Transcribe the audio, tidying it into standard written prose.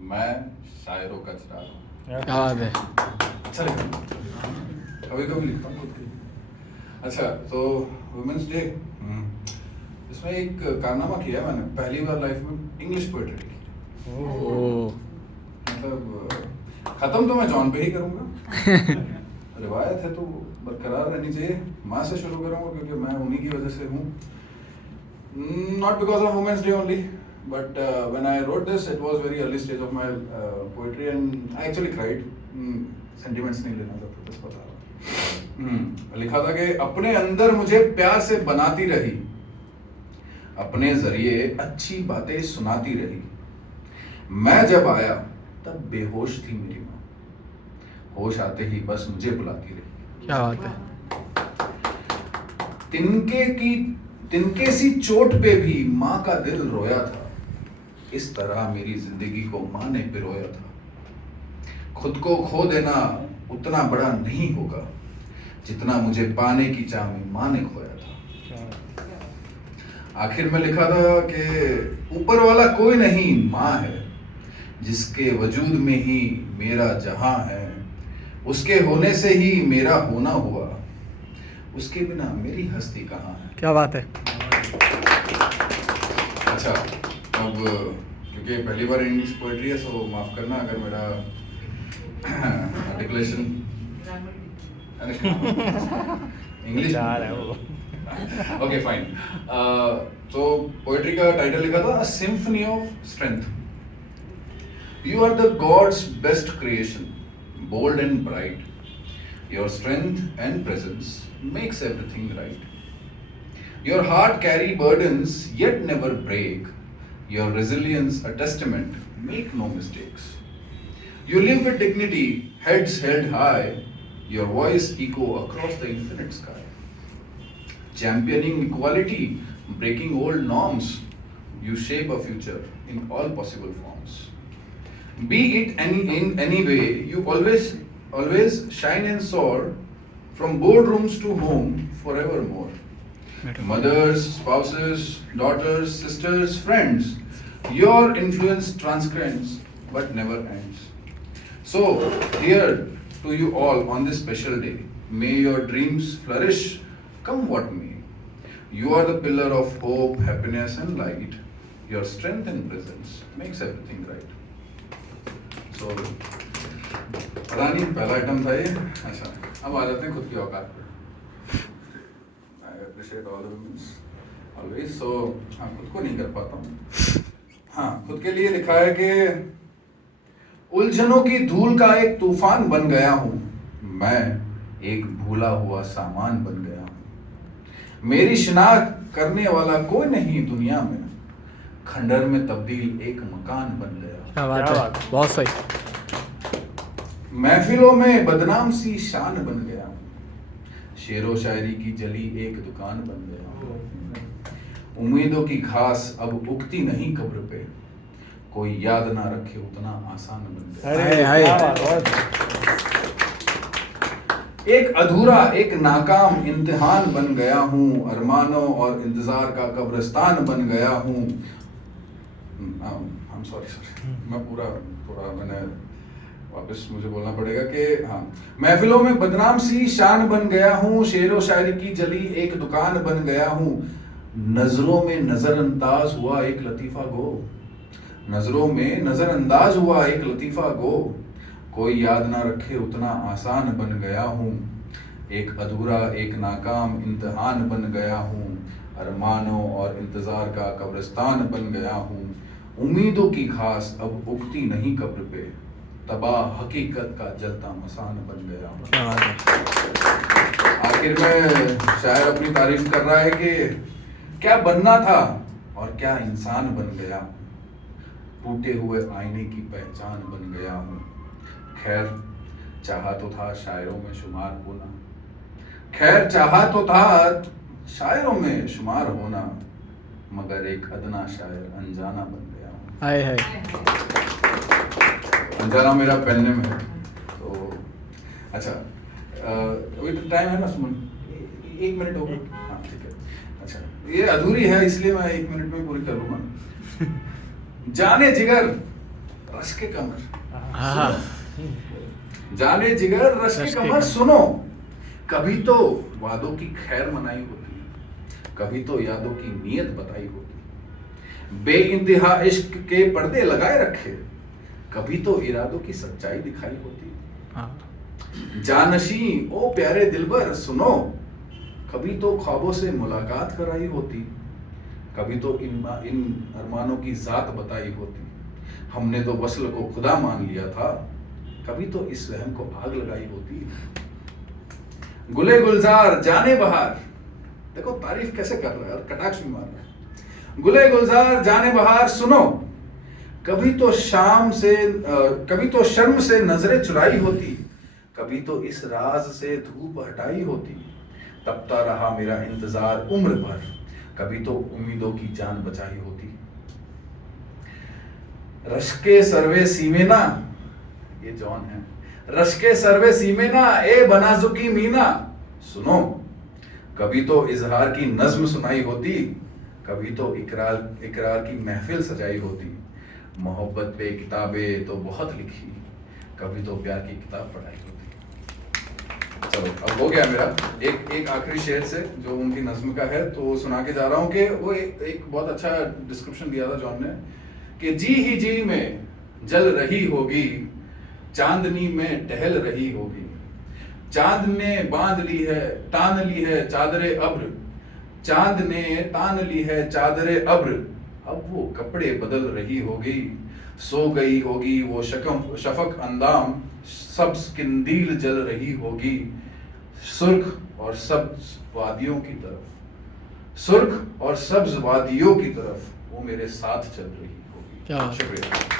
मैं शायरों का चिराग हूँ। क्या बात है। अच्छा लिखा, कभी कभी लिखता हूँ खुद के लिए। अच्छा, तो वुमेन्स डे, इसमें एक कारनामा किया मैंने, पहली बार लाइफ में इंग्लिश पोएट्री लिखी। ओह। मतलब खत्म तो मैं जॉन पे ही करूँगा, रिवायत है तो बरकरार रहनी चाहिए। माँ से शुरू करूँगा क्योंकि मैं उन्हीं की वजह से हूँ, not because of Women's Day only, but when I wrote this, it was very early stage of my poetry and I actually cried. Sentiments नहीं लेना था, बस बता रहा। लिखा था कि अपने अंदर मुझे प्यार से बनाती रही, अपने जरिए अच्छी बातें सुनाती रही। मैं जब आया तब बेहोश थी मेरी माँ, होश आते ही बस मुझे बुलाती रही। क्या बात है। तिनके सी चोट पे भी माँ का दिल रोया था, इस तरह मेरी जिंदगी को माँ ने पिरोया था। खुद को खो देना उतना बड़ा नहीं होगा जितना मुझे पाने की चाह में माँ ने खोया था। आखिर में लिखा था कि ऊपर वाला कोई नहीं, माँ है जिसके वजूद में ही मेरा जहां है, उसके होने से ही मेरा होना हुआ, उसके बिना मेरी हस्ती कहाँ है। क्या बात है। अच्छा, अब क्योंकि पहली बार इंग्लिश पोएट्री है, सो माफ करना अगर मेरा आर्टिकुलेशन इंग्लिश है वो। Okay fine. तो पोएट्री का टाइटल लिखा था symphony of strength. You are the God's best creation, bold and bright. Your strength and presence makes everything right. Your heart carry burdens yet never break. Your resilience a testament, make no mistakes. You live with dignity, heads held high. Your voice echo across the infinite sky. Championing equality, breaking old norms, you shape a future in all possible forms. Be it in any way, you always shine and soar from boardrooms to home forevermore. Mothers, spouses, daughters, sisters, friends, your influence transcends but never ends. So, here to you all on this special day, may your dreams flourish, come what may. You are the pillar of hope, happiness and light. Your strength and presence makes everything right. So, पता नहीं पहला item था ये। अच्छा, अब आ जाते हैं खुद की औकात पे। I appreciate all the women always, so हाँ, खुद को नहीं कर पाता हूँ। हाँ, खुद के लिए लिखा है कि उलझनों की धूल का एक तूफान बन गया हूँ, मैं एक भूला हुआ सामान बन गया हूँ। मेरी शिनाख्त करने वाला कोई नहीं दुनिया में, खंडर में तब्दील एक मकान बन गया। क्या बात है, बहुत सही। महफिलों में बदनाम सी शान बन गया, शेरो शायरी की जली एक दुकान बन गया। उम्मीदों की घास अब उगती नहीं कब्र पे, कोई याद ना रखे उतना आसान बन गया। एक अधूरा एक नाकाम इम्तिहान बन गया हूँ, अरमानों और इंतजार का कब्रिस्तान बन गया हूँ। सॉरी, मैं पूरा मैंने वापस मुझे बोलना पड़ेगा कि हाँ, महफिलों में बदनाम सी शान बन गया हूँ, शेरो शायरी की जली एक दुकान बन गया हूँ। नजरों में नजरअंदाज हुआ एक लतीफा गो, नजरों में नजरअंदाज हुआ एक लतीफा गो, कोई याद ना रखे उतना आसान बन गया हूँ। एक अधूरा एक नाकाम इम्तिहान बन गया हूँ, अरमानों और इंतजार का कब्रिस्तान बन गया हूँ। उम्मीदों की घास अब उगती नहीं कब्र पे, तबाह हकीकत का जलता मसान बन गया हूँ। आखिर में शायर अपनी तारीफ कर रहा है कि क्या बनना था और क्या इंसान बन गया, टूटे हुए आईने की पहचान बन गया हूँ। खैर चाहा तो था शायरों में शुमार होना, खैर चाहा तो था शायरों में शुमार होना, मगर एक अदना शायर अनजाना बन गया हूँ। हाय हाय। अनजाना मेरा पेन नेम है। तो अच्छा, अभी तो टाइम है ना सुमन, 1 मिनट हो गया। हाँ ठीक है। अच्छा, ये अधूरी है इसलिए मैं 1 मिनट में पूरी कर लूँगा। जाने जिगर रश के कमर हाँ। सुनो। जाने जिगर रश के रश के कमर कमर। सुनो। कभी तो वादों की खैर मनाई होती, कभी तो यादों की नीयत बताई होती, बेइंतहा इश्क के पर्दे लगाए रखे, कभी तो इरादों की सच्चाई दिखाई होती। हाँ। जानशी ओ प्यारे दिलबर सुनो, कभी तो ख्वाबों से मुलाकात कराई होती, कभी तो इन अरमानों की जात बताई होती। हमने तो वस्ल को खुदा मान लिया था, कभी तो इस वहम को आग लगाई होती। गुले गुलजार जाने बहार, देखो तारीफ कैसे कर रहा है और कटाक्ष भी मार रहा है। गुले गुलजार जाने बहार सुनो, कभी तो कभी तो शर्म से नजरें चुराई होती, कभी तो इस राज से धूप हटाई होती। तपता रहा मेरा इंतजार उम्र भर, कभी तो उम्मीदों की जान बचाई होती। रश्के सर्वे सीमेना, ये जॉन है। रश्के सर्वे सीमेना ए बनाजुकी मीना सुनो, कभी तो इजहार की नज्म सुनाई होती, कभी तो इकरार की महफिल सजाई होती। मोहब्बत पे किताबें तो बहुत लिखी, कभी तो प्यार की किताब पढ़ाई होती। चलो अब हो गया मेरा। एक आखिरी शेर से जो उनकी नज्म का है तो सुना के जा रहा हूँ कि वो एक बहुत अच्छा डिस्क्रिप्शन दिया था जॉन ने कि जी ही जी में जल रही होगी, चांदनी में टहल रही होगी। चांद ने तान ली है चादरे अब्र, चांद ने तान ली है चादरे अब्र, अब वो कपड़े बदल रही होगी। सो गई होगी वो शफक अंदाम, सब्ज किंदील जल रही होगी। सुर्ख और सब्ज वादियों की तरफ, सुर्ख और सब्ज वादियों की तरफ वो मेरे साथ चल रही होगी। क्या शुक्रिया।